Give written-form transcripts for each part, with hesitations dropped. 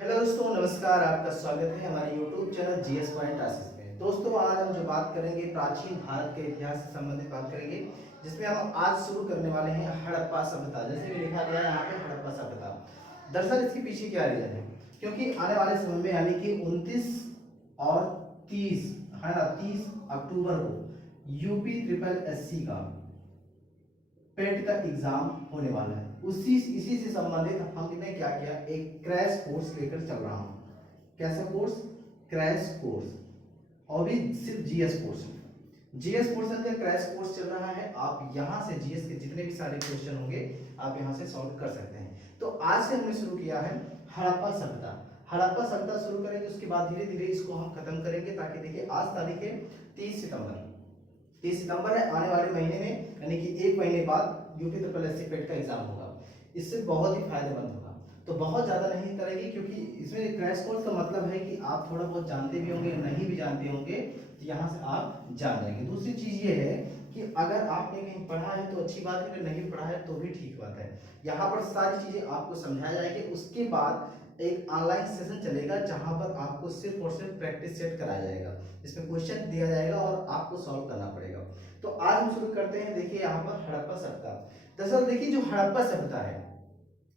Hello दोस्तों, नमस्कार। आपका स्वागत है हमारे YouTube channel GS point classes में। दोस्तों, आज हम जो बात करेंगे प्राचीन भारत के इतिहास से संबंधित बात करेंगे, जिसमें हम आज शुरू करने वाले हैं हड़प्पा सभ्यता। जैसे भी लिखा गया है यहाँ पे हड़प्पा सभ्यता। दरअसल इसके पीछे क्या रीजन है, क्योंकि आने वाले समय में यानी कि 29 और 30 है ना, 30 अक्टूबर को यूपी ट्रिपल एससी का पेट का एग्जाम होने वाला है। इसी से संबंधित हमने क्या किया, एक क्रैश कोर्स लेकर चल रहा हूं। कैसा कोर्स? क्रैश कोर्स, और भी सिर्फ जीएस पोर्शन। जीएस पोर्शन का क्रैश कोर्स चल रहा है। आप यहां से जीएस के जितने भी सारे क्वेश्चन होंगे आप यहां से सॉल्व कर सकते हैं। तो आज से हमने शुरू किया है हड़प्पा सभ्यता। हड़प्पा सभ्यता शुरू करेंगे, उसके बाद धीरे धीरे इसको हम खत्म करेंगे, ताकि देखिए आज तारीख है 30 सितंबर। 30 सितंबर है, आने वाले महीने में यानी कि एक महीने बाद यूपी ट्रिपल एससी पेट का एग्जाम होगा। इससे बहुत ही फायदेमंद होगा। तो बहुत ज्यादा नहीं करेंगे, क्योंकि इसमें क्रैश कोर्स का मतलब है कि आप थोड़ा बहुत जानते भी होंगे, नहीं भी जानते होंगे, तो यहाँ से आप जान जाएंगे। दूसरी चीज ये है कि अगर आपने कहीं पढ़ा है तो अच्छी बात है, अगर नहीं पढ़ा है तो भी ठीक बात है। यहाँ पर सारी चीजें आपको समझाया जाएगी। उसके बाद एक ऑनलाइन सेशन चलेगा, जहां पर आपको सिर्फ और सिर्फ प्रैक्टिस सेट कराया जाएगा, जिसमें क्वेश्चन दिया जाएगा और आपको सॉल्व करना पड़ेगा। तो आज हम शुरू करते हैं। देखिए यहाँ पर हड़प्पा सभ्यता। दरअसल देखिए, जो हड़प्पा सभ्यता है,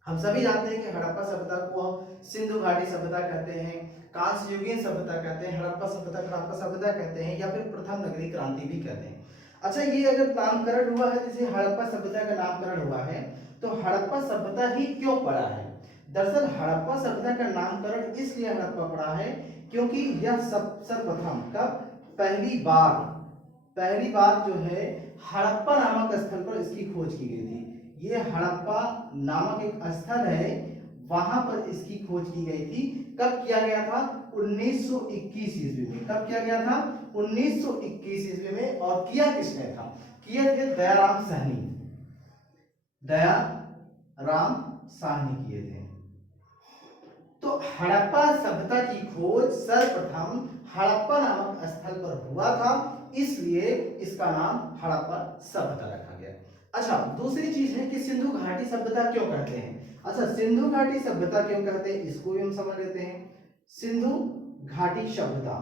हम सभी जानते हैं कि हड़प्पा सभ्यता को सिंधु घाटी सभ्यता कहते हैं, कांस्य युगीन सभ्यता कहते हैं, हड़प्पा सभ्यता कहते हैं, या फिर प्रथम नगरीय क्रांति भी कहते हैं। अच्छा, ये अगर नामकरण हुआ है, जैसे हड़प्पा सभ्यता का नामकरण हुआ है, तो हड़प्पा सभ्यता ही क्यों पड़ा है? दरअसल हड़प्पा सभ्यता का नामकरण इसलिए हड़प्पा पड़ा है क्योंकि यह सर्वप्रथम कब, पहली बार जो है हड़प्पा नामक स्थल पर इसकी खोज की गई थी। ये हड़प्पा नामक एक स्थल है, वहां पर इसकी खोज की गई थी। कब किया गया था? 1921 ईस्वी में। कब किया गया था? 1921 ईस्वी में। और किया किसने था? किए थे दयाराम साहनी किए थे। तो हड़प्पा सभ्यता की खोज सर्वप्रथम हड़प्पा नामक स्थल पर हुआ था, इसलिए इसका नाम हड़प्पा सभ्यता रखा गया। अच्छा, दूसरी चीज है कि सिंधु घाटी सभ्यता क्यों कहते हैं। अच्छा, सिंधु घाटी सभ्यता क्यों कहते हैं, इसको भी हम समझ लेते हैं। सिंधु घाटी सभ्यता।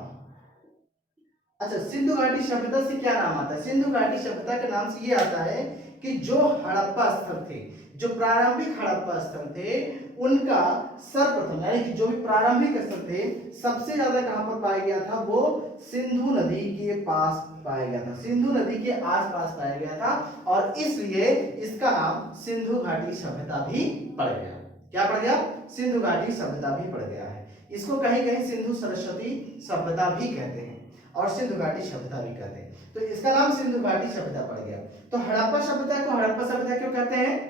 अच्छा, सिंधु घाटी सभ्यता से क्या नाम आता है? सिंधु घाटी सभ्यता के नाम से ये आता है कि जो हड़प्पा स्थल थे, जो प्रारंभिक हड़प्पा स्थल थे, उनका सर्वप्रथम यानी कि जो भी प्रारंभिक स्थल थे, सबसे ज्यादा कहां पर पाया गया था? वो सिंधु नदी के पास पाया गया था, सिंधु नदी के आसपास पाया गया था, और इसलिए इसका नाम सिंधु घाटी सभ्यता भी पड़ गया। क्या पड़ गया? सिंधु घाटी सभ्यता भी पड़ गया है। इसको कहीं कहीं सिंधु सरस्वती सभ्यता भी कहते हैं और सिंधु घाटी सभ्यता भी कहते हैं। तो इसका नाम सिंधु घाटी सभ्यता पड़ गया। तो हड़प्पा सभ्यता को हड़प्पा सभ्यता क्यों कहते हैं?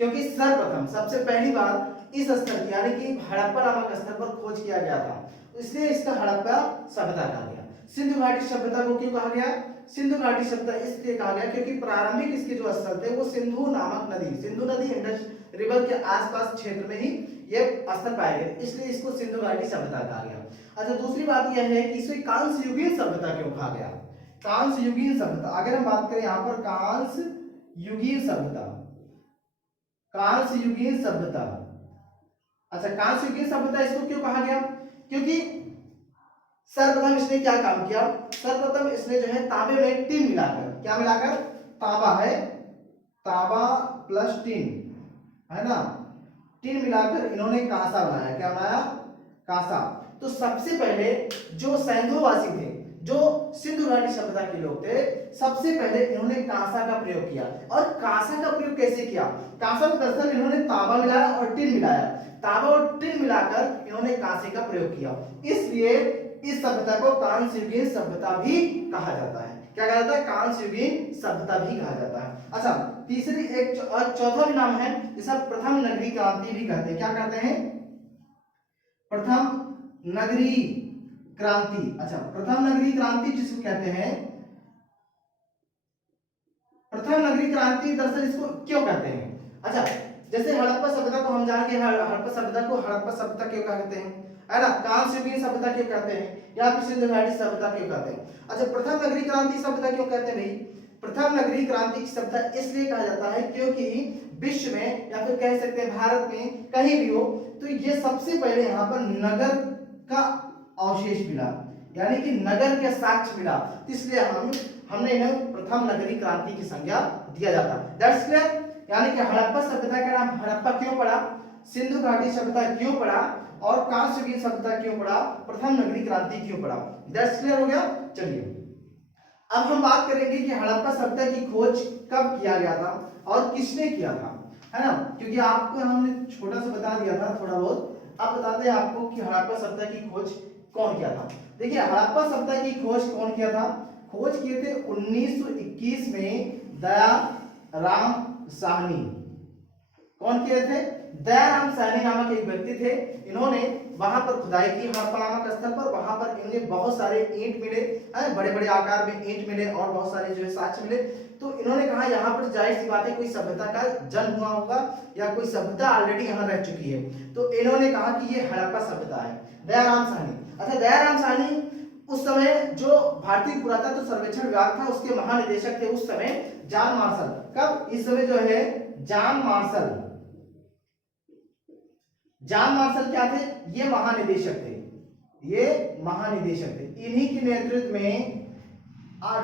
क्योंकि सर्वप्रथम सबसे पहली बार इस स्थल की यानी कि हड़प्पा नामक स्थल पर खोज किया गया था, इसलिए इसका हड़प्पा सभ्यता कहा गया। सिंधु घाटी सभ्यता को क्यों कहा गया? सिंधु घाटी सभ्यता इसलिए कहा गया क्योंकि प्रारंभिक इसके जो स्थल थे वो सिंधु नामक नदी, सिंधु नदी इंडस रिवर के आसपास क्षेत्र में ही ये स्थल पाए गए, इसलिए इसको सिंधु घाटी सभ्यता कहा गया। अच्छा, दूसरी बात यह है कि इसे कांस्य युगीन सभ्यता क्यों कहा गया? कांस्य युगीन सभ्यता, अगर हम बात करें यहाँ पर कांस्य युगीन सभ्यता, कांस्य युगीन सभ्यता। अच्छा, कांस्य युगीन सभ्यता इसको क्यों कहा गया? क्योंकि सर्वप्रथम इसने क्या काम किया? सर्वप्रथम इसने जो है तांबे में टिन मिलाकर, क्या मिलाकर? तांबा है, तांबा प्लस टिन है ना, टिन मिलाकर इन्होंने कांसा बनाया। क्या बनाया? कांसा। तो सबसे पहले जो सैंधोवासी थे, जो सिंधु घाटी सभ्यता के लोग थे, सबसे पहले इन्होंने कांसा का प्रयोग किया। और कांसा का प्रयोग कैसे किया? कांसा में दरअसल इन्होंने तांबा मिलाया और टिन मिलाया, तांबा और टिन मिलाकर इन्होंने कांसे का प्रयोग किया, इसलिए इस सभ्यता को कांस्य युगीन सभ्यता भी कहा जाता है। क्या कहा जाता है? कांस्य युगीन सभ्यता भी कहा जाता है। अच्छा, तीसरी एक चौथा भी नाम है जिसे प्रथम नगरीय क्रांति भी कहते हैं। क्या कहते हैं? प्रथम नगरीय क्रांति। अच्छा, प्रथम नगरीय क्रांति जिसको कहते हैं, प्रथम नगरीय क्रांति दरअसल इसको क्यों कहते हैं? अच्छा, जैसे हड़प्पा सभ्यता को हम जान के हड़प्पा सभ्यता को हड़प्पा सभ्यता क्यों कहते हैं, है ना, कांस्य युगीन सभ्यता क्यों कहते हैं, या फिर सिंधु घाटी सभ्यता क्यों कहते हैं? अच्छा, प्रथम नगरीय क्रांति सभ्यता क्यों कहते हैं भाई? प्रथम नगरीय क्रांति की सभ्यता इसलिए कहा जाता है क्योंकि विश्व में या फिर कह सकते हैं भारत में कहीं भी हो तो ये सबसे पहले यहाँ पर नगर का अवशेष मिला, यानी कि नगर के साक्ष्य मिला, इसलिए हमने इन्हें प्रथम नगरीय क्रांति की संज्ञा दिया जाता है। That's clear. यानी कि हड़प्पा सभ्यता का नाम हड़प्पा क्यों पड़ा, सिंधु घाटी सभ्यता क्यों पड़ा और कांस्य युगीन सभ्यता क्यों पड़ा, प्रथम नगरीय क्रांति क्यों पड़ा। दैट्स क्लियर हो गया। चलिए अब हम बात करेंगे कि हड़प्पा सभ्यता की खोज कब किया गया था और किसने किया था, है ना, क्योंकि आपको हमने छोटा सा बता दिया था थोड़ा बहुत। अब बताते हैं आपको कि हड़प्पा सभ्यता की खोज कौन किया था। देखिए हड़प्पा सभ्यता की खोज कौन किया था, खोज किए थे 1921 में दयाराम साहनी। कौन किए थे, दयाराम साहनी नामक एक व्यक्ति थे। इन्होंने वहां पर खुदाई की हड़प्पा नामक स्थल पर, वहां पर इन्हें बहुत सारे ईंट मिले, बड़े बड़े आकार में ईंट मिले और बहुत सारे जो है साक्ष्य मिले। तो इन्होंने कहा यहाँ पर जाहिर सी बात है कोई सभ्यता का जन्म हुआ होगा या कोई सभ्यता ऑलरेडी यहाँ रह चुकी है, तो इन्होंने कहा कि ये हड़प्पा सभ्यता है। दयाराम साहनी, अच्छा दयाराम साहनी उस समय जो भारतीय पुरातत्व सर्वेक्षण विभाग था उसके महानिदेशक थे उस समय जॉन मार्शल। कब, इस समय जो है जॉन मार्शल क्या थे, ये महानिदेशक थे, इन्हीं के नेतृत्व में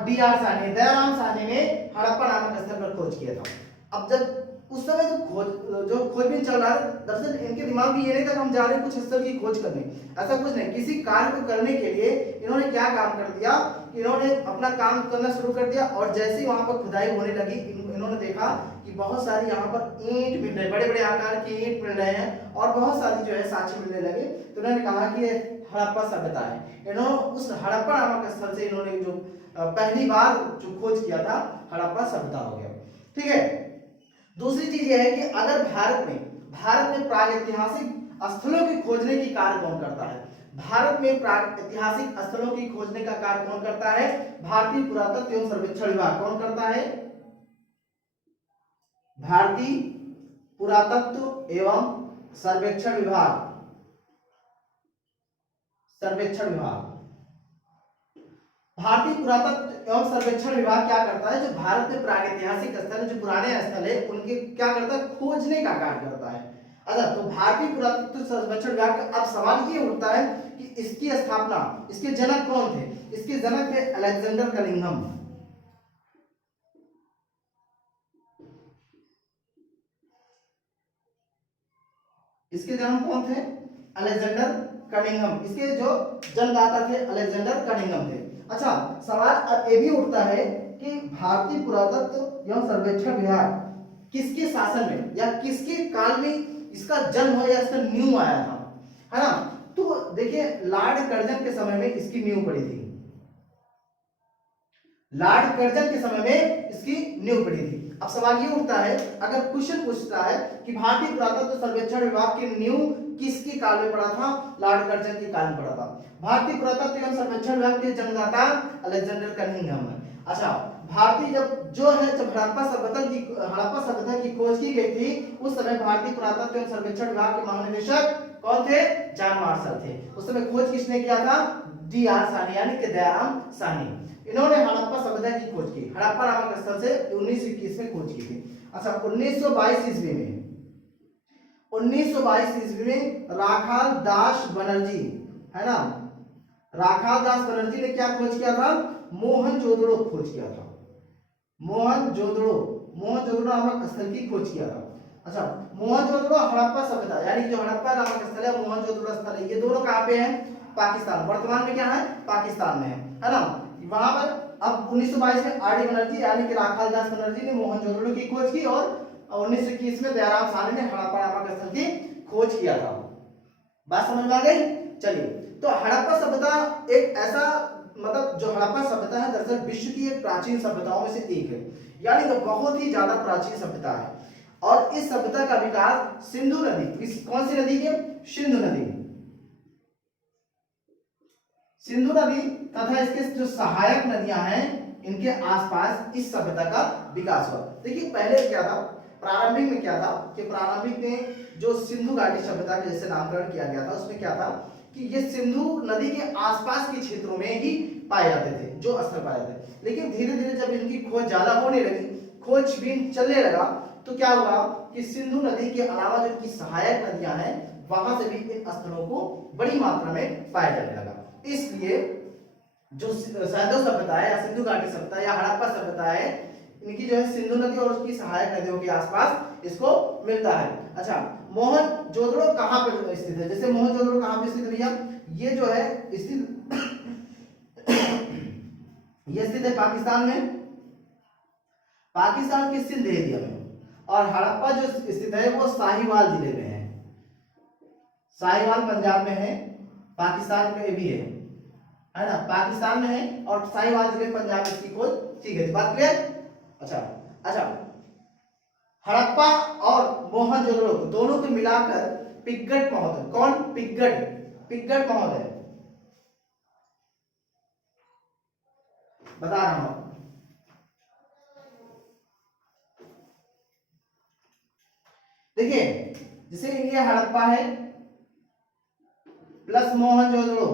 डीआर साहनी, दयाराम साहनी ने हड़प्पा नामक स्थल पर खोज किया था। अब जब उस समय जो खोजबीन चल रहा है, दरअसल इनके दिमाग में ये नहीं था कि हम जा रहे हैं कुछ स्थल की खोज करने, ऐसा कुछ नहीं। किसी कार्य को करने के लिए इन्होंने क्या काम कर दिया, इन्होंने अपना काम करना शुरू कर दिया और जैसे ही वहां पर खुदाई होने लगी इन्होंने देखा कि बहुत सारी यहाँ पर ईंट मिल रहे, बड़े बड़े आकार की ईंट मिल रहे हैं और बहुत सारी जो है साक्ष्य मिलने लगे। तो उन्होंने कहा कि हड़प्पा सभ्यता है। इन्होंने उस हड़प्पा नामक स्थल से इन्होंने जो पहली बार जो खोज किया था हड़प्पा सभ्यता हो गया। ठीक है, दूसरी चीज यह है कि अगर भारत में प्रागैतिहासिक स्थलों की खोजने की कार्य कौन करता है, भारत में प्रागैतिहासिक स्थलों की खोजने का कार्य कौन करता है, भारतीय पुरातत्व एवं सर्वेक्षण विभाग। कौन करता है, भारतीय पुरातत्व एवं सर्वेक्षण विभाग। भारतीय पुरातत्व एवं सर्वेक्षण विभाग क्या करता है, जो भारत में प्रागैतिहासिक स्थल, जो पुराने स्थल है उनके क्या करता है, खोजने का कार्य करता है। अच्छा, तो भारतीय पुरातत्व सर्वेक्षण विभाग का अब सवाल ये उठता है कि इसकी स्थापना, इसके जनक कौन थे, इसके जनक थे अलेक्जेंडर कनिंघम। इसके जनक कौन थे, अलेक्जेंडर कनिंघम। इसके जो जन्मदाता थे अलेक्जेंडर कनिंघम थे। अच्छा, सवाल अब ये भी उठता है कि भारतीय पुरातत्व एवं सर्वेक्षण विभाग किसके शासन में या किसके काल में इसका जन्म हुआ या इसका नींव आया था, है ना। तो देखिए लॉर्ड कर्जन के समय में इसकी नींव पड़ी थी, लॉर्ड कर्जन के समय में इसकी नींव पड़ी थी। अब सवाल ये उठता है, अगर क्वेश्चन पूछता है कि भारतीय पुरातत्व सर्वेक्षण विभाग की नींव किसके काल में पड़ा था, लॉर्ड कर्जन के काल में पड़ा था। भारतीय पुरातत्व एवं सर्वेक्षण विभाग के जन्मदाता अलेक्जेंडर कनिंघम है। अच्छा, भारतीय जब हड़प्पा सभ्यता की खोज की गई थी उस समय भारतीय पुरातत्व एवं सर्वेक्षण विभाग के महानिदेशक कौन थे, जॉन मार्शल थे। उस समय खोज किसने किया था, डीआर साहनी यानी कि दयाराम साहनी। इन्होंने हड़प्पा सभ्यता की खोज की, हड़प्पा नामक स्थल से 1921 में खोज की थी। अच्छा, 1922 ईस्वी में राखाल दास बनर्जी, है ना, राखाल दास बनर्जी ने क्या खोज किया था, मोहनजोदड़ो खोज किया था। मोहनजोदड़ो नामक स्थल की खोज किया था। अच्छा, मोहनजोदड़ो हड़प्पा सभ्यता यानी जो हड़प्पा नामक स्थल है मोहनजोदड़ो स्थल है, ये दोनों कहां पे हैं, पाकिस्तान, वर्तमान में क्या है, पाकिस्तान में है ना। वहां पर अब 1922 में आर डी बनर्जी यानी कि राखाल दास बनर्जी ने मोहनजोदड़ो की खोज की और 1921 में दयाराम साहनी ने हड़प्पा नामक स्थल की खोज किया था। बात समझ में आ गई। चलिए, तो हड़प्पा सभ्यता एक ऐसा मतलब जो हड़प्पा सभ्यता है दरअसल विश्व की एक प्राचीन सभ्यताओं में से एक है, यानी कि बहुत ही ज्यादा प्राचीन सभ्यता है। और इस सभ्यता का विकास सिंधु नदी, कौन सी नदी के, सिंधु नदी तथा इसके जो सहायक नदियां हैं इनके आसपास इस सभ्यता का विकास हुआ। देखिए पहले क्या था, प्रारंभिक में क्या था कि प्रारंभिक में जो सिंधु घाटी सभ्यता का जैसे नामकरण किया गया था उसमें क्या था कि ये सिंधु नदी के आसपास के क्षेत्रों में ही पाए जाते थे, जो स्थल पाए जाते थे। लेकिन धीरे धीरे जब इनकी खोज ज्यादा होने लगी, खोजबीन चलने लगा, तो क्या हुआ कि सिंधु नदी के अलावा जो इनकी सहायक नदियां हैं वहां से भी इन स्थलों को बड़ी मात्रा में पाया जाने लगा। इसलिए जो सैंडो सभ्यता है या सिंधु घाटी सभ्यता या हड़प्पा सभ्यता है, इनकी जो है सिंधु नदी और उसकी सहायक नदियों के आसपास इसको मिलता है। अच्छा, मोहनजोदड़ो कहाँ पर स्थित है? जैसे मोहनजोदड़ो कहाँ पर स्थित है भैया? ये जो है स्थित ये स्थित है पाकिस्तान में, पाकिस्तान के सिंध एरिया में। और हड़प्पा जो स्थित है वो साहिवाल जिले में है, साहिवाल पंजाब में है, पाकिस्तान में भी है ना, पाकिस्तान में है और साहिवाल जिले पंजाब में इसकी खोज। ठीक है, बात क्लियर? अच्छा अच्छा, हड़प्पा और मोहनजोदड़ो दोनों को मिलाकर पिग्गट महोदय, कौन? पिग्गट, पिग्गट महोदय बता रहा हूं। देखिए, जैसे ये हड़प्पा है प्लस मोहनजोदड़ो,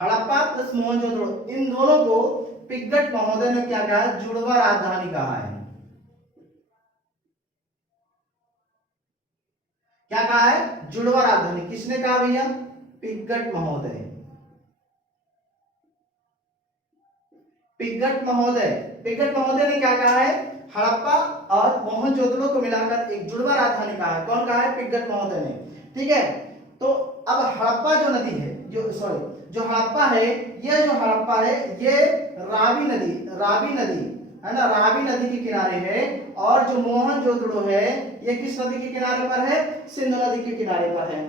हड़प्पा प्लस मोहनजोदड़ो, इन दोनों को पिग्गट महोदय ने क्या कहा? जुड़वा राजधानी कहा है। क्या कहा है? जुड़वा राजधानी। किसने कहा भैया? पिग्गट महोदय, पिग्गट महोदय, पिग्गट महोदय ने क्या कहा है? हड़प्पा और मोहनजोदड़ो को मिलाकर एक जुड़वा राजधानी कहा है। कौन कहा है? पिग्गट महोदय ने। ठीक है, तो अब हड़प्पा जो नदी है, जो हड़प्पा है, ये जो हड़प्पा है ये रावी नदी, रावी नदी है ना, रावी नदी के किनारे है। और जो मोहनजोदड़ो है ये किस नदी के किनारे पर है? सिंधु नदी के किनारे पर है,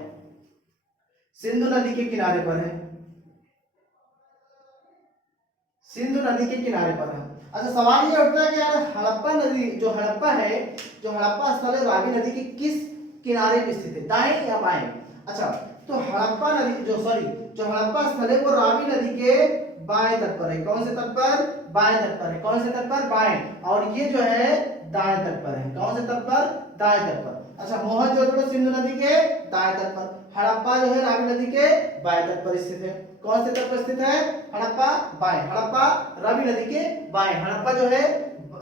सिंधु नदी के किनारे पर है, सिंधु नदी के किनारे पर है। अच्छा, सवाल ये उठता है कि यार हड़प्पा नदी, जो हड़प्पा है, जो हड़प्पा स्थल है रावी नदी के किस किनारे पे स्थित है, दाएं या बाएं? अच्छा, तो हड़प्पा नदी जो हड़प्पा स्थल है वो रावी नदी के बाएं तट पर है। कौन से तट पर? बाएं तट पर है। कौन से तट पर? बाएं। और ये जो है दाएं तट पर है। कौन से तट पर? दाएं तट पर। अच्छा, मोहनजोदड़ो सिंधु नदी के दाएं तट पर, हड़प्पा जो है रावी नदी के बाएं तट पर स्थित है। कौन से तट पर स्थित है? हड़प्पा बाएं, हड़प्पा रावी नदी के बाएं, हड़प्पा जो है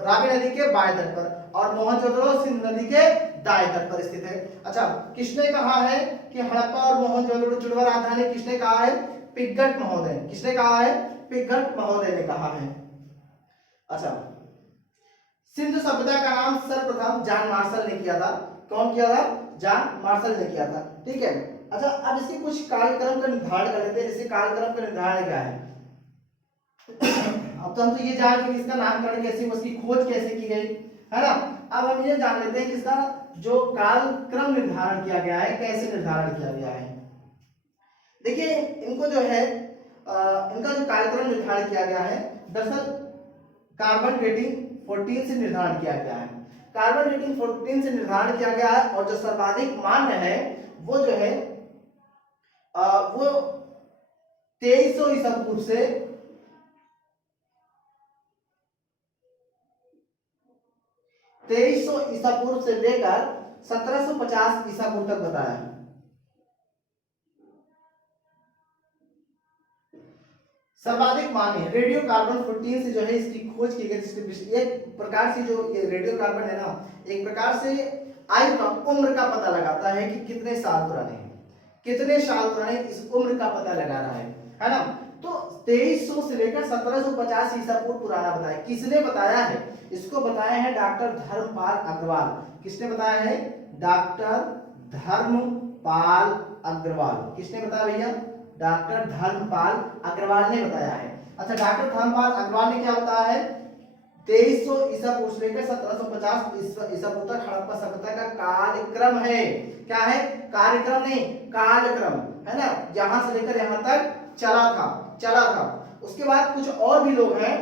रावी नदी के बाएं तट पर और मोहनजोदड़ो सिंधु नदी के दाएं तट पर स्थित है। अच्छा, किसने कहा है कि हड़प्पा और मोहनजोदड़ो जुड़वा राजधानी? किसने कहा है? पिग्गट महोदय। किसने कहा है? पिग्गट महोदय ने कहा है। अच्छा, सिंधु सभ्यता का नाम सर्वप्रथम जॉन मार्शल ने किया था। कौन किया था? जॉन मार्शल ने किया था। ठीक है, अच्छा, अब इसके कुछ कार्यक्रम का निर्धारण कर लेते हैं। जैसे कार्यक्रम का निर्धारण क्या है? अब तो हम तो ये जान के इसका नामकरण कैसे, उसकी खोज कैसे की गई, है ना। अब हम ये जान लेते हैं कि इसका जो कालक्रम निर्धारण किया गया है, कैसे निर्धारण किया गया है। देखिए, इनको जो है इनका जो कार्यक्रम निर्धारण किया गया है, दरअसल कार्बन डेटिंग 14 से निर्धारण किया गया है। कार्बन डेटिंग 14 से निर्धारण किया गया है और जो सर्वाधिक मान्य है वो जो है वो 2300 ईसा पूर्व से 2300 ईसा पूर्व से लेकर 1750 ईसा पूर्व तक बताया है। सर्वाधिक मान्य रेडियो कार्बन 14 से जो है इसकी खोज की गई। एक प्रकार से जो ये रेडियो कार्बन है ना, एक प्रकार से आयु का, उम्र का पता लगाता है कि कितने साल पुराने हैं, कितने साल पुराने, इस उम्र का पता लगा रहा है ना। तो 2300 से लेकर 1750 ईसा पूर्व पुराना बताया। किसने बताया है? इसको बताया है डॉक्टर धर्मपाल अग्रवाल। किसने बताया है? डॉक्टर धर्मपाल अग्रवाल। किसने बताया भैया? डॉक्टर धर्मपाल अग्रवाल ने बताया है। अच्छा, डॉक्टर धर्मपाल अग्रवाल ने क्या बताया है? 2300 ईसा पूर्व से लेकर 1750 ईसा पूर्व तक हड़प्पा सभ्यता का कार्यक्रम है। क्या है? कार्यक्रम नहीं, कालक्रम, है ना, यहां से लेकर यहां तक चला था। उसके बाद कुछ और भी लोग हैं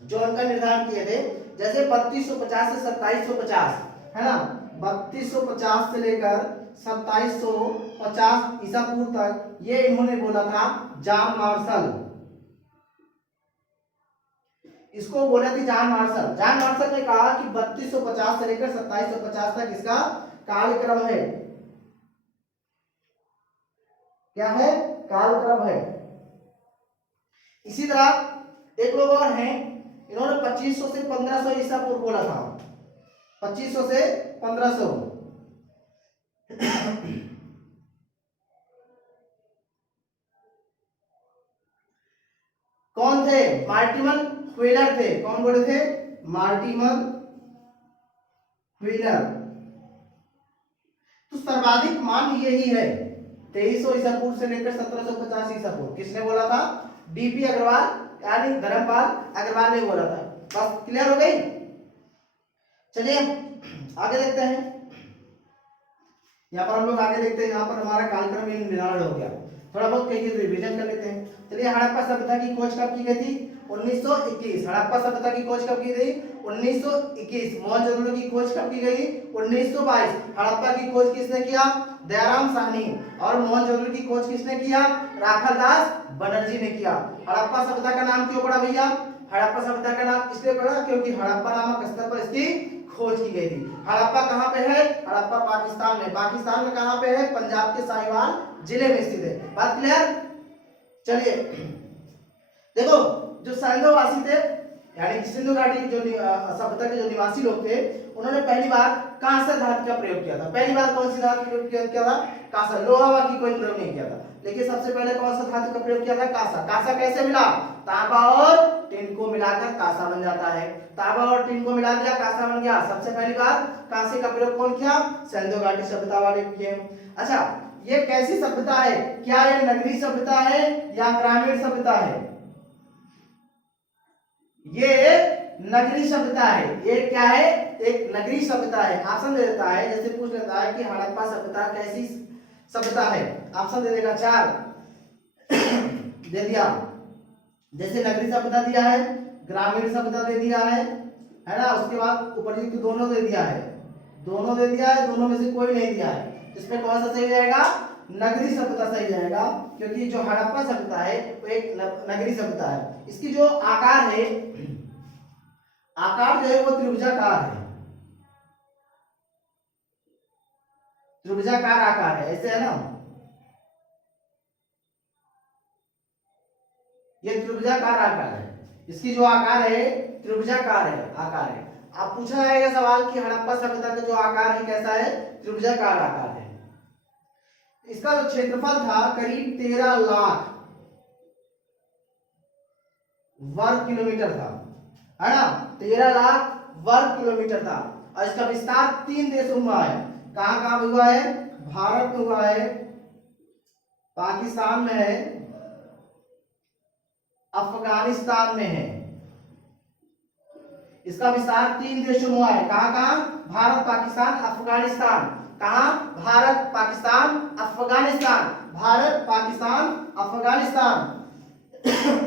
जो उनका निर्धारण किए थे, जैसे 3250 से 2750, है ना, 3250 से लेकर 2750 ईसा पूर्व तक ये इन्होंने बोला था जॉन मार्शल। इसको बोले थे जॉन मार्शल। जॉन मार्शल ने कहा कि 3250 से लेकर 2750 तक इसका कार्यक्रम है। क्या है? कालक्रम है। इसी तरह एक लोग और हैं, इन्होंने 2500 से 1500 ईसा पूर्व बोला था, 2500 से 1500। कौन थे? मार्टिमल व्हीलर थे। कौन बोले थे? मार्टिमल व्हीलर। तो सर्वाधिक मान यही है 2300 ईसा पूर्व से लेकर 1750 ईसा पूर्व। किसने बोला था? डीपी अग्रवाल यानी धर्मपाल अग्रवाल ने बोला था। बस क्लियर हो गई। चलिए आगे देखते हैं। यहाँ पर हम लोग आगे देखते हैं। यहाँ पर हमारा कार्यक्रम निर्धारण हो गया। थोड़ा बहुत कहीं रिवीजन कर लेते हैं। चलिए, हड़प्पा सभ्यता की खोज कब की गई थी? 1921। हड़प्पा सभ्यता की खोज कब की गई? 1921। मोहनजोदड़ो की खोज कब की गई? 1922। हड़प्पा की खोज किसने किया? दयाराम साहनी। और मोहनजोदड़ो की खोज किसने किया? राखाल दास बनर्जी ने किया। हड़प्पा सभ्यता का नाम क्यों पड़ा भैया? हड़प्पा सभ्यता का नाम इसलिए पड़ा क्योंकि हड़प्पा नामक स्थल पर इसकी खोज की गई थी। हड़प्पा कहाँ पे है? हड़प्पा पाकिस्तान में। पाकिस्तान में कहाँ पे है? पंजाब के साहिवाल जिले में स्थित है। बात क्लियर? चलिए देखो, जो सिंधुवासी थे यानी कि सिंधु घाटी जो सभ्यता के जो निवासी लोग थे, उन्होंने पहली बार कांस्य धातु का प्रयोग किया था। पहली बार कौन सी धातु का प्रयोग किया था? कांसा। लोहा की कोई प्रयोग नहीं किया था, लेकिन सबसे पहले कौन सा धातु का प्रयोग किया था? कांसा। कांसा कैसे मिला? तांबा और टिन को मिलाकर कांसा बन जाता है। तांबा और टिन को मिला दिया, कांसा बन गया। सबसे पहली बार कांसे का प्रयोग कौन किया? सिंधु घाटी सभ्यता वाले किए। अच्छा, ये कैसी सभ्यता है? क्या ये नगरीय सभ्यता है या ग्रामीण सभ्यता है? ये नगरीय सभ्यता है। ये क्या है? एक नगरीय सभ्यता है। ऑप्शन दे देता है, जैसे पूछ लेता है कि हड़प्पा सभ्यता कैसी सभ्यता है, ऑप्शन दे देगा 4 दे दिया। जैसे नगरीय सभ्यता दिया है, ग्रामीण सभ्यता दे दिया है ना। उसके बाद उपर्युक्त दोनों दे दिया है, दोनों दे दिया है, दोनों में से कोई नहीं दिया है। इसमें कौन सा सही जाएगा? नगरीय सभ्यता सही जाएगा, क्योंकि जो हड़प्पा सभ्यता है वो एक नगरीय सभ्यता है। इसकी जो आकार है, आकार जो है वो त्रिभुजाकार है। त्रिभुजाकार आकार है, ऐसे है ना। ये त्रिभुजाकार आकार है। इसकी जो आकार है त्रिभुजाकार है, आकार है। अब पूछा जाएगा सवाल कि हड़प्पा सभ्यता का जो आकार है कैसा है? त्रिभुजाकार आकार है। इसका जो क्षेत्रफल था करीब 13 लाख वर्ग किलोमीटर था, है ना। 13 लाख वर्ग किलोमीटर था। और इसका विस्तार 3 देशों में हुआ है। कहां कहां हुआ है? भारत में हुआ है, पाकिस्तान में है, अफगानिस्तान में है। इसका विस्तार 3 देशों में हुआ है। कहां कहां? भारत, पाकिस्तान, अफगानिस्तान। कहां? भारत, पाकिस्तान, अफगानिस्तान। भारत, पाकिस्तान, अफगानिस्तान।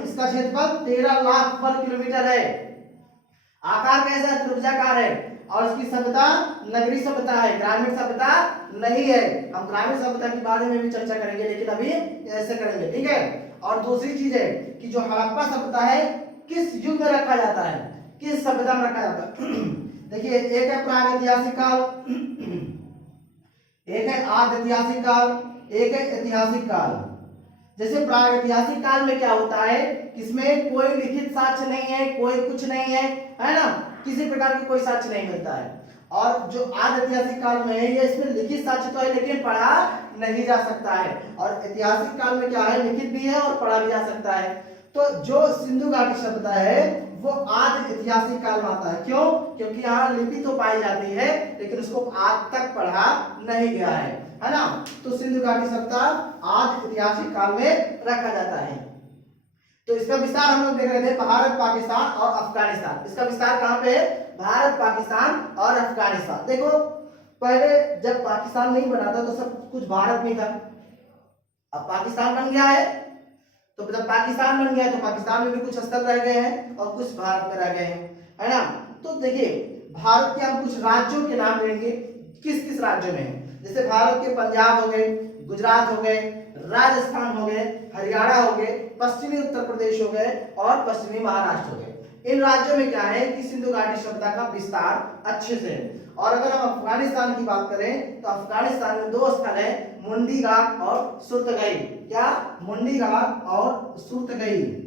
इसका क्षेत्रफल 13 लाख वर्ग किलोमीटर है। आकार कैसा है? त्रिभुजाकार है। और इसकी सभ्यता नगरीय सभ्यता है, ग्रामीण सभ्यता नहीं है। हम ग्रामीण सभ्यता के बारे में भी चर्चा करेंगे, लेकिन अभी ऐसे करेंगे, ठीक है। और दूसरी चीज है कि जो हड़प्पा सभ्यता है किस युग में रखा जाता है, किस सभ्यता में रखा जाता है? देखिए, एक है प्रागैतिहासिक काल, एक है आद्यैतिहासिक काल, एक है ऐतिहासिक काल। जैसे प्रागैतिहासिक काल में क्या होता है, इसमें कोई लिखित साक्ष्य नहीं है, कोई कुछ नहीं है ना, किसी प्रकार की कोई साक्ष्य नहीं मिलता है। और जो आद्यैतिहासिक काल में है, ये इसमें लिखित साक्ष्य तो है लेकिन पढ़ा नहीं जा सकता है। और ऐतिहासिक काल में क्या है? लिखित भी है और पढ़ा भी जा सकता है। तो जो सिंधु घाटी सभ्यता है वो आदि ऐतिहासिक काल में आता है। क्यों? क्योंकि यहाँ लिपि तो पाई जाती है लेकिन उसको आज तक पढ़ा नहीं गया है ना। तो सिंधु घाटी सभ्यता आदि ऐतिहासिक काल में रखा जाता है। तो इसका विस्तार हम लोग देख रहे थे, भारत, पाकिस्तान और अफगानिस्तान। इसका विस्तार कहाँ पे है? भारत, पाकिस्तान और अफगानिस्तान। देखो, पहले जब पाकिस्तान नहीं बना था तो सब कुछ भारत में था। अब पाकिस्तान बन गया है, तो जब पाकिस्तान बन गया तो पाकिस्तान में भी कुछ स्थल रह गए हैं और कुछ भारत में रह गए हैं, है ना। तो देखिए, भारत के हम कुछ राज्यों के नाम लेंगे, किस किस राज्यों में है। जैसे भारत के पंजाब हो गए, गुजरात हो गए, राजस्थान हो गए, हरियाणा हो गए, पश्चिमी उत्तर प्रदेश हो गए और पश्चिमी महाराष्ट्र हो गए। इन राज्यों में क्या है कि सिंधु घाटी सभ्यता का विस्तार अच्छे से है। और अगर हम अफगानिस्तान की बात करें तो अफगानिस्तान में दो स्थल है, मुंडी घाट और सुर्तगई। क्या? मुंडी घाट और सुर्तगई।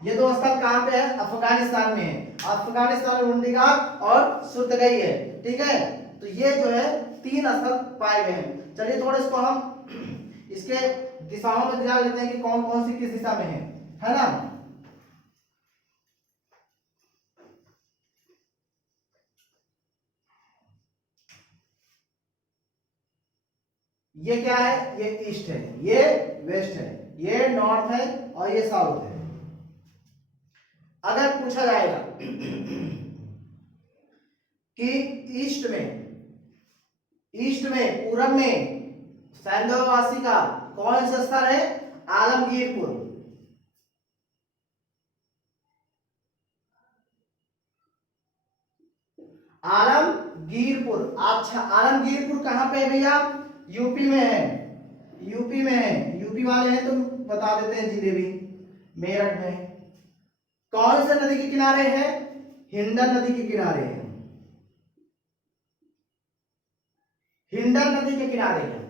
ये दो स्थल कहां पे है? अफगानिस्तान में है। अफगानिस्तान में मुंडी घाट और सुर्तगई है। ठीक है, तो ये जो है 3 स्थल पाए गए हैं। चलिए थोड़ा इसको हम इसके दिशाओं में ध्यान लेते हैं कि कौन कौन सी किस दिशा में है ना। ये क्या है? ये ईस्ट है, ये वेस्ट है, ये नॉर्थ है और ये साउथ है। अगर पूछा जाएगा कि ईस्ट में पूरब में सैंधववासी का कौन सा स्थल है? आलमगीरपुर। आलमगीरपुर। अच्छा, आलमगीरपुर कहां पे है भैया? यूपी में है। यूपी में है। यूपी वाले हैं तो बता देते हैं जिले भी। मेरठ में। कौन से नदी के किनारे है? हिंडन नदी के किनारे है। हिंडन नदी के किनारे है।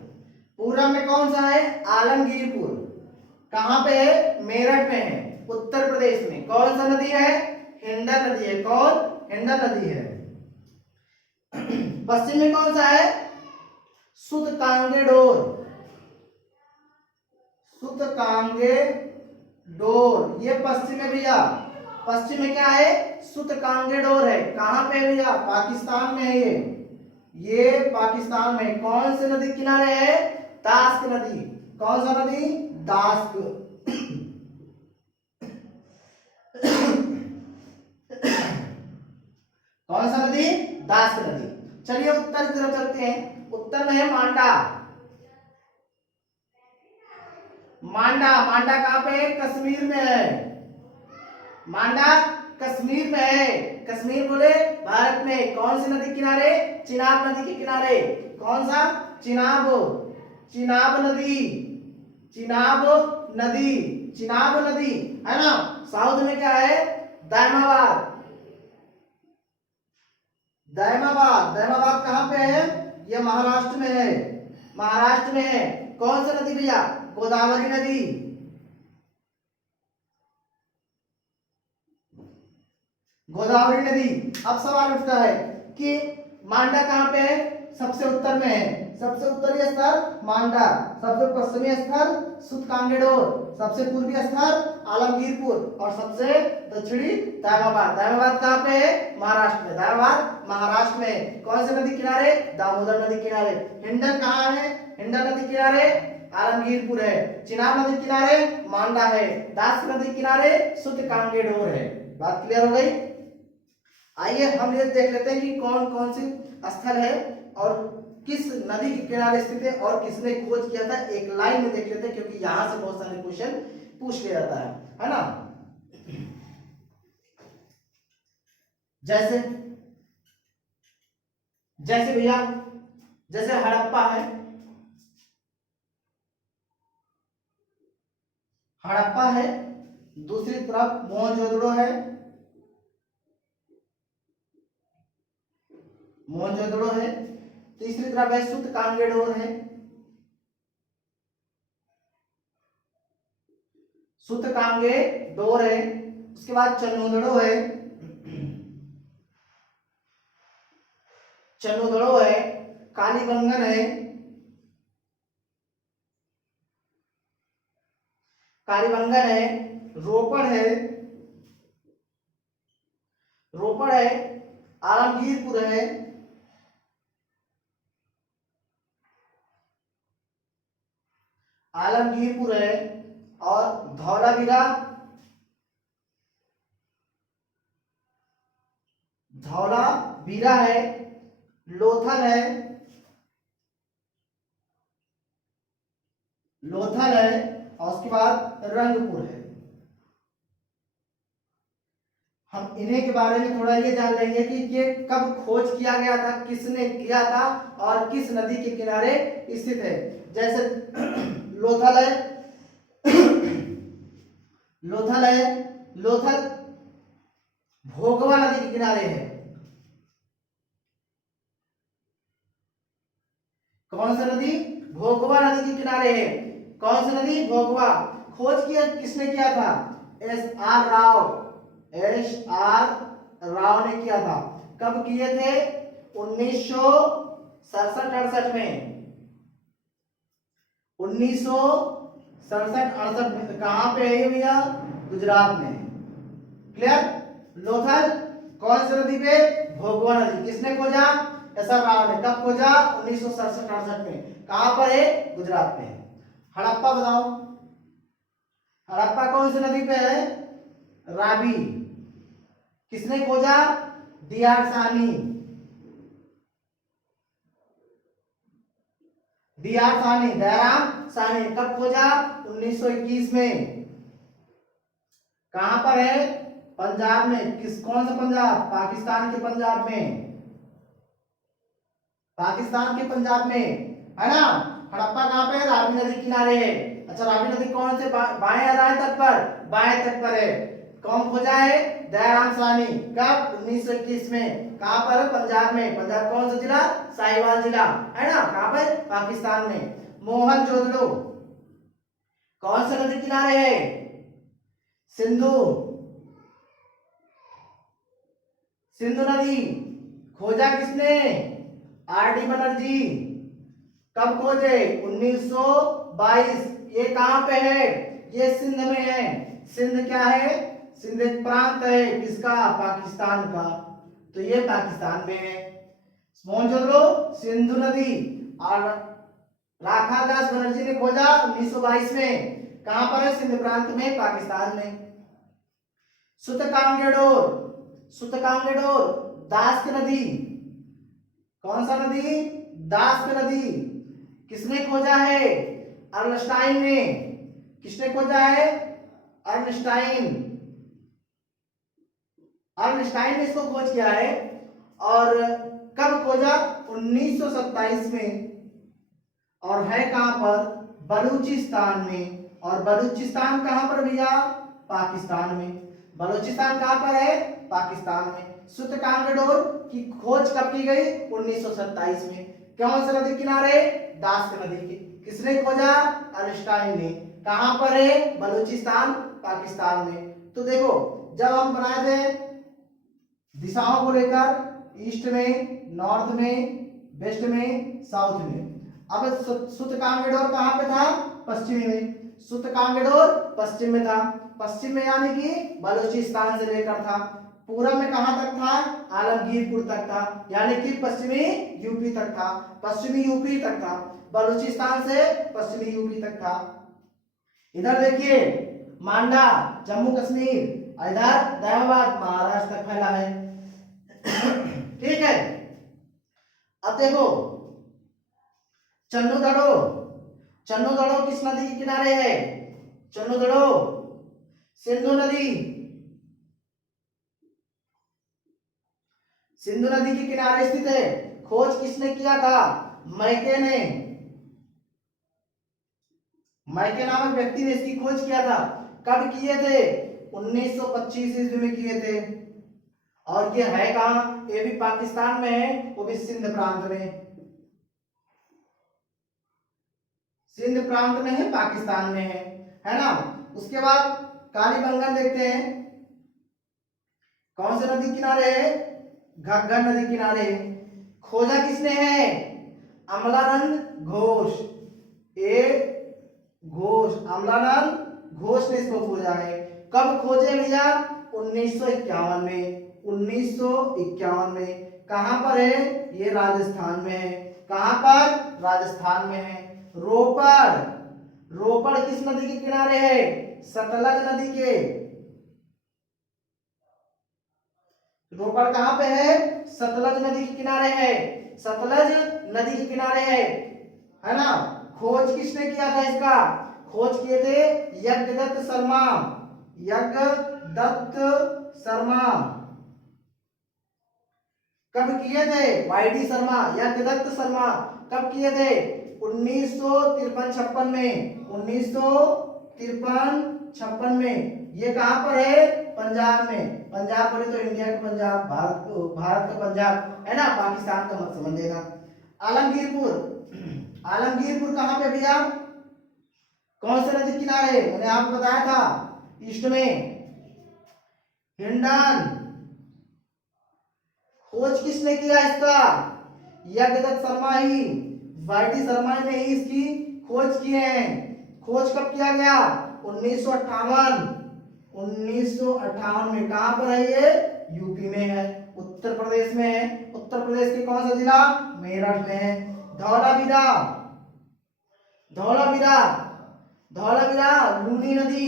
पूरब में कौन सा है? आलमगीरपुर। कहां पे है? मेरठ में है, उत्तर प्रदेश में। कौन सा नदी है? हिंडन नदी है। कौन? हिंडन नदी है। पश्चिम में कौन सा है? सुतकांगेडोर। सुतकांगेडोर ये पश्चिम में भैया। पश्चिम में क्या है? सुतकांगेडोर है। कहां पे है भैया? पाकिस्तान में है ये पाकिस्तान में। कौन से नदी किनारे है? दास्क नदी। कौन सा नदी? दास्क। कौन सा नदी? दास्क नदी। चलिए उत्तर की तरफ चलते हैं। उत्तर में है मांडा। मांडा कहां पे है? कश्मीर में है। मांडा कश्मीर में है। कश्मीर बोले भारत में। कौन सी नदी किनारे? चिनाब नदी के किनारे। कौन सा? चिनाब नदी। चिनाब नदी है ना। साउथ में क्या है? दायमाबाद। दायमाबाद कहां पे है? ये महाराष्ट्र में है। महाराष्ट्र में है। कौन सा नदी भैया? गोदावरी नदी। गोदावरी नदी। अब सवाल उठता है कि मांडा कहां पे है? सबसे उत्तर में है। सबसे उत्तरी स्थल मांडा, सबसे पश्चिमी स्थल सुतकांगेडोर, सबसे पूर्वी स्थल आलमगीरपुर और सबसे दक्षिणी दायमाबाद। दायमाबाद कहां पे है? महाराष्ट्र में। दायमाबाद महाराष्ट्र में। कौन से नदी किनारे? दामोदर नदी किनारे। हिंडन कहां है? हिंडन नदी किनारे आलमगीरपुर है। चिनाब नदी किनारे मांडा है। दास नदी किनारे सुतकांगेडोर है। बात क्लियर हो गई? आइए हम ये देख लेते हैं कि कौन कौन से स्थल है और किस नदी के किनारे स्थित है और किसने खोज किया था। एक लाइन में देख लेते हैं क्योंकि यहां से बहुत सारे क्वेश्चन पूछ लिया जाता है ना। जैसे भैया, जैसे हड़प्पा है। हड़प्पा है। दूसरी तरफ मोहनजोदड़ो है। मोहनजोदड़ो है। तीसरी तरफ है सुतकांगेडोर है। सुतकांगेडोर है। उसके बाद चन्नोदड़ो है। चन्नोदड़ो है। कालीबंगन है। कालीबंगन है। रोपड़ है। आलमगीरपुर है। आलमगीरपुर है और धौलावीरा है। लोथल है। और उसके बाद रंगपुर है। हम इन्हीं के बारे में थोड़ा ये जान लेंगे कि ये कब खोज किया गया था, किसने किया था और किस नदी के किनारे स्थित है। जैसे लोथल है, लोथल है, लोथल भोगवा नदी के किनारे है। कौन सा नदी? भोगवा नदी के किनारे है। कौन सी नदी? भोगवा। खोज किया किसने किया था? S R Rao, S R Rao ने किया था। कब किए थे? 1967-68 में। 1967-68 में। कहां पे है ये भैया? गुजरात में। क्लियर? लोथल कौन सी नदी पे? भोगवा नदी। किसने खोजा? एस आर राव ने। कब खोजा? 1967-68 में। कहां पर है? गुजरात में। हड़प्पा बताओ, हड़प्पा कौन सी नदी पे है? रावी। किसने खोजा? D R Sahni. D R Sahni, Dayaram Sahni. कब खोजा? 1921 में। कहां पर है? पंजाब में। कौन सा पंजाब? पाकिस्तान के पंजाब में। पाकिस्तान के पंजाब में, है ना। हड़प्पा कहां पे है? रावी नदी किनारे है। अच्छा, रावी नदी कौन से बाएं या दाएं तट पर? बाएं तट पर है। कौन खोजा है? दयाराम साहनी। कब? 1921 में। कहां पर है? पंजाब में। पंजाब कौन सा जिला? साहिवाल जिला, है ना। कहां पर? पाकिस्तान में। मोहनजोदड़ो कौन सा नदी किनारे है? सिंधु, सिंधु नदी। खोजा किसने? R D Banerjee. कब खोजे? 1922। ये कहां पे है? ये सिंध में है। सिंध क्या है? सिंध एक प्रांत है। किसका? पाकिस्तान का। तो ये पाकिस्तान में है। मोहनजोदड़ो, सिंधु नदी। और राखादास बनर्जी ने खोजा 1922 में। कहां पर है? सिंध प्रांत में, पाकिस्तान में। सुतकांगेडोर, सुतकांगेडोर दास की नदी। कौन सा नदी? दास की नदी। किसने खोजा है? अर्नस्टाइन ने। किसने खोजा है? अर्नस्टाइन। अर्नस्टाइन ने इसको खोज किया है। और कब खोजा? 1927 में। और है कहां पर? बलूचिस्तान में। और बलूचिस्तान कहां पर भैया? पाकिस्तान में। बलूचिस्तान कहां पर है? पाकिस्तान में। सुतकांगडोर की खोज कब की गई? 1927 में। कौन सा नदी किनारे? दास नदी के। किसने खोजा? अर्नस्टाइन ने। कहां पर है? बलूचिस्तान, पाकिस्तान में। तो देखो, जब हम बनाए थे दिशाओं को लेकर, ईस्ट में, नॉर्थ में, वेस्ट में, साउथ में। अब सुतकांगेडोर कहां पे था? पश्चिमी में। सुतकांगेडोर पश्चिम में था। पश्चिम में यानी कि बलूचिस्तान से लेकर था। पूरब में कहां तक था? आलमगीरपुर तक था, यानी कि पश्चिमी यूपी तक था। पश्चिमी यूपी तक था। बलूचिस्तान से पश्चिमी यूपी तक था। इधर देखिए, मांडा जम्मू कश्मीर, इधर दयाबाद महाराष्ट्र तक फैला है। ठीक है। अब देखो, चन्नूदड़ो, चन्नूदड़ो किस नदी के किनारे है? चन्नूदड़ो सिंधु नदी, सिंधु नदी के किनारे स्थित है। खोज किसने किया था? मैके ने। मैके नामक व्यक्ति ने इसकी खोज किया था। कब किए थे? 1925 ईस्वी में किए थे। और ये है कहां? ये भी पाकिस्तान में है, वो भी सिंध प्रांत में। सिंध प्रांत में है, पाकिस्तान में है ना। उसके बाद कालीबंगन देखते हैं। कौन से नदी किनारे है? घग्गर नदी किनारे है। खोजा किसने है? अमलानंद घोष। ए घोष, अमलानंद घोष ने इसको खोजा है। कब खोजे भैया? 1951 में। 1951 में। कहां पर है? ये राजस्थान में है। कहां पर? राजस्थान में है। रोपड़, रोपड़ किस नदी के किनारे है? सतलज नदी के। रोपड़ कहां पे है? सतलज नदी के किनारे है। सतलज नदी के किनारे है ना। खोज किसने किया था इसका? खोज किए थे यज्ञदत्त शर्मा। यज्ञदत्त शर्मा। कब किए थे? वाईडी शर्मा, यज्ञदत्त शर्मा। कब किए थे? 1953-56 में। 1953-56 में। ये कहां पर है? पंजाब में। पंजाब बोले तो इंडिया का पंजाब, भारत का पंजाब है ना, पाकिस्तान का मत समझ लेना। आलमगीरपुर, आलमगीरपुर कहां पे भैया? कौन से नदी किनारे? मैंने आपको बताया था ईस्ट में। हिंडन, खोज किसने किया इसका? यज्ञदत्त शर्मा ही, वाईटी शर्मा ने ही इसकी खोज की है। खोज कब किया गया? 1958। 1958 में। कहां पर है ये? यूपी में है, उत्तर प्रदेश में है। उत्तर प्रदेश के कौन सा जिला? मेरठ में है। धौलावीरा, धौलावीरा, धौलावीरा लूनी नदी,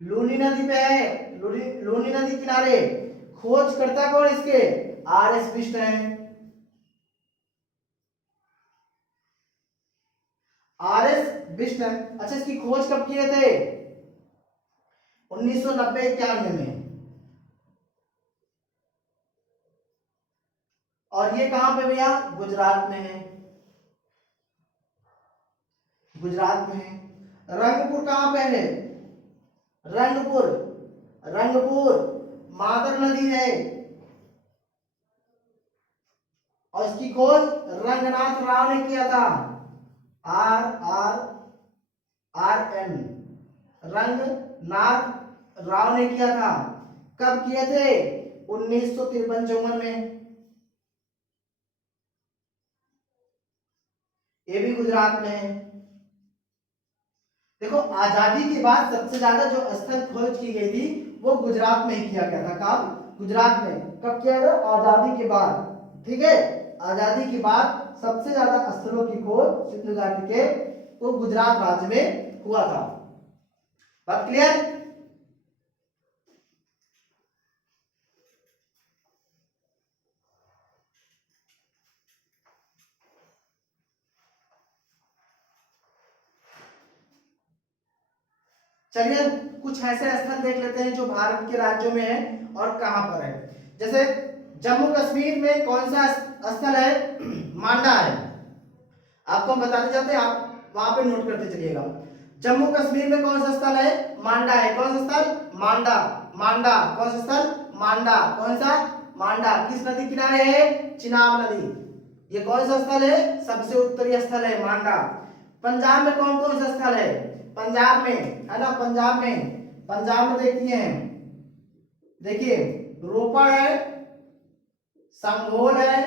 लूनी नदी पे है, लूनी नदी किनारे। खोज करता कौन इसके? आर.एस. बिष्ट है। आर.एस. बिष्ट है। अच्छा, इसकी खोज कब किए थे? 1990-91 में। और ये कहां पे भैया? गुजरात में है, गुजरात में है। रंगपुर कहां पे है? रंगपुर, रंगपुर मादर नदी है। और इसकी खोज रंगनाथ राव ने किया था। R R R N, Ranganath Rao ने किया था। कब किए थे? 1953-54 में। ये भी गुजरात में है। देखो, आजादी के बाद सबसे ज्यादा जो स्थल खोज की गई थी वो गुजरात में ही किया गया था। कब? गुजरात में। कब किया गया? आजादी के बाद। ठीक है, आजादी के बाद सबसे ज्यादा स्थलों की खोज सिंधु घाटी के तो गुजरात राज्य में हुआ था। बात क्लियर? चलिए कुछ ऐसे स्थल देख लेते हैं जो भारत के राज्यों में है और कहां पर है। जैसे जम्मू कश्मीर में कौन सा स्थल है? मांडा है। आपको हम बताते जाते हैं, आप वहां पे नोट करते चलिएगा। जम्मू कश्मीर में कौन सा स्थल है? मांडा है। कौन सा स्थल? मांडा, मांडा। कौन सा स्थल? मांडा। कौन सा? मांडा। किस नदी किनारे है? चिनाब नदी। ये कौन सा स्थल है? सबसे उत्तरी स्थल है मांडा। पंजाब में कौन कौन सा स्थल है? पंजाब में है ना, पंजाब में, पंजाब में देखिए, देखिए रोपड़ है, संघोल है,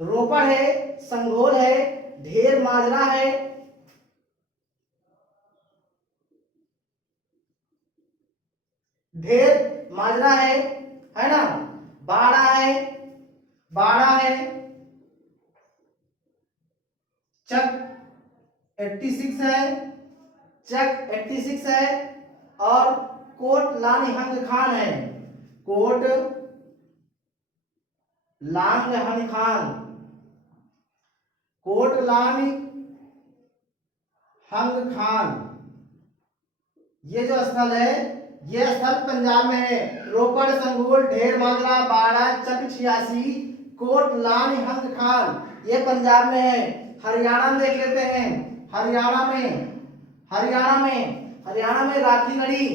रोपड़ है, संघोल है, ढेर माजरा है, ढेर माजरा है ना, बाड़ा है, बाड़ा है, चक 86 है, चक 86 है, और कोट लानी हंग खान है, कोट लांग हंग खान, कोट लानी हंग खान। ये जो स्थल है ये स्थल पंजाब में है। रोपड़, संघोल, ढेर माजरा, बाड़ा, चक 86, कोट लानी हंग खान ये पंजाब में है। हरियाणा में देख लेते हैं, हरियाणा में, हरियाणा में, हरियाणा में राखीगढ़ी,